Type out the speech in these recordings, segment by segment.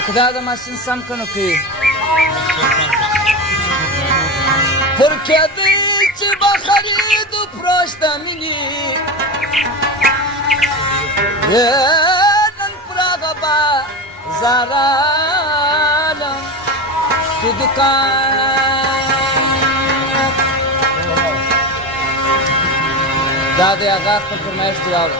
که دا د ماشین سم که نو کوي پر کېدی چې به خریدو فروش د مینې نن پر هغه بازارانم سو دوکان دا د هغه خپل فرمایش دې واوره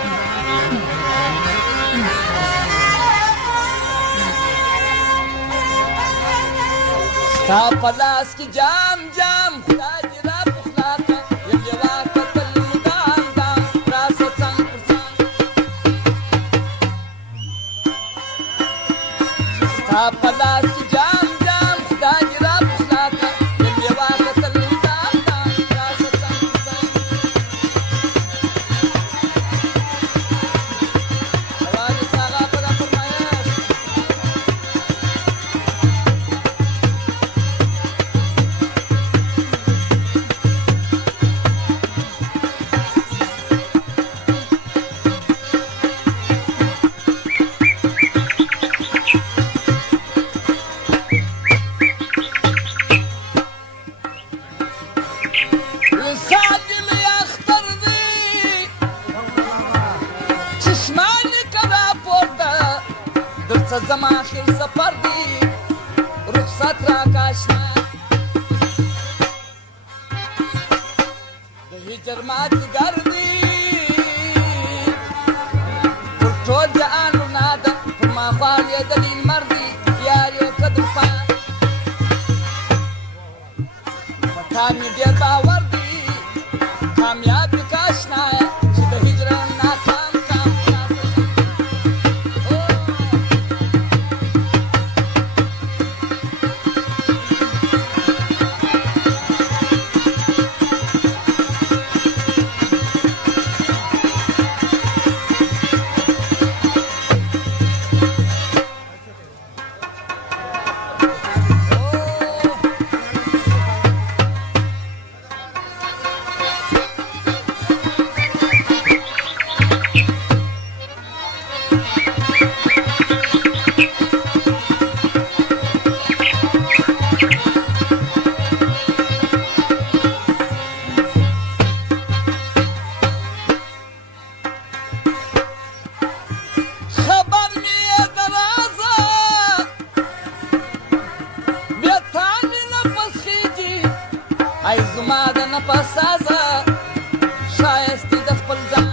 ستا په لاس کې جام جام خدای دې را پخلا کړه یم یوه کتل مدام دام راسه څنګ پر څنګ ستا په لاس کې جام جام خدای دې را پخلا کړه یم یوه کتل مدام دام راسه څنګ پر څنګ حواله ساغه په دا فرمایش زما آخر سفر دی رخصت راکه اشنا د هجر ما ځګر دی پر ټول جهان رڼا ده پر ما خوا لوېدلی لمر دی یار یې که طوفان په تا مې ډېر باور دی کامیاب یې که اشنایه چې د هجر ناکام کام ای زما د نفس سازه ښایستې د خپل ځان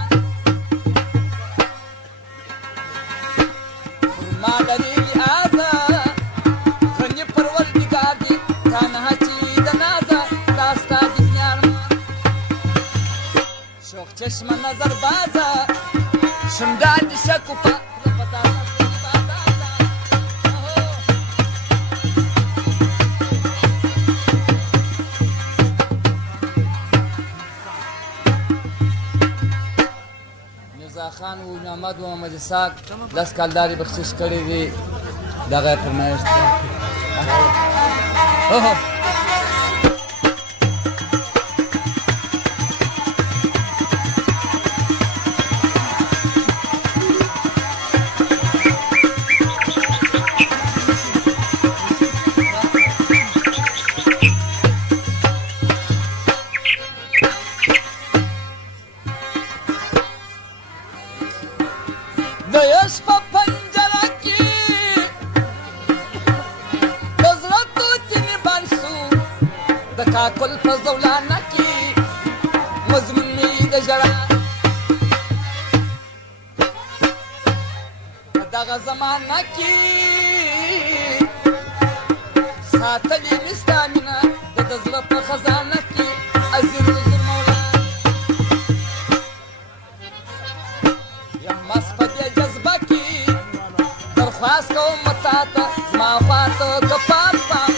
پر ما لرېږي آزه غني پروردګار دې تا نه هچي د نازه دا ستا د ارمان شوخ چشمه نظر بازه شمدان دې شکوفه خان و محمد و محمد اسحاق 10 کالداري بخشش کړی دی دغه یې فرمایش دی د یش په پنجره کې د زړه توتي مې بند سو د کاکل په زولانه کې مضمون مې د ژړا په دغه زمانه کې ساتلې مې ستا مینه د زړه په خزانه کې عزیز حضور مولا یم مست په دې جذبه کې درخواست کوم تا ته زما خوا ته که پام پام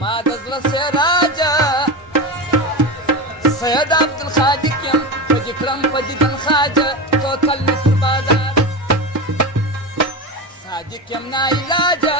زما د زړه سراجه سید عبدالخالق یم په دې کړم په دیدن خاجه توکل مې پر بادار صادق یم ناعلاجه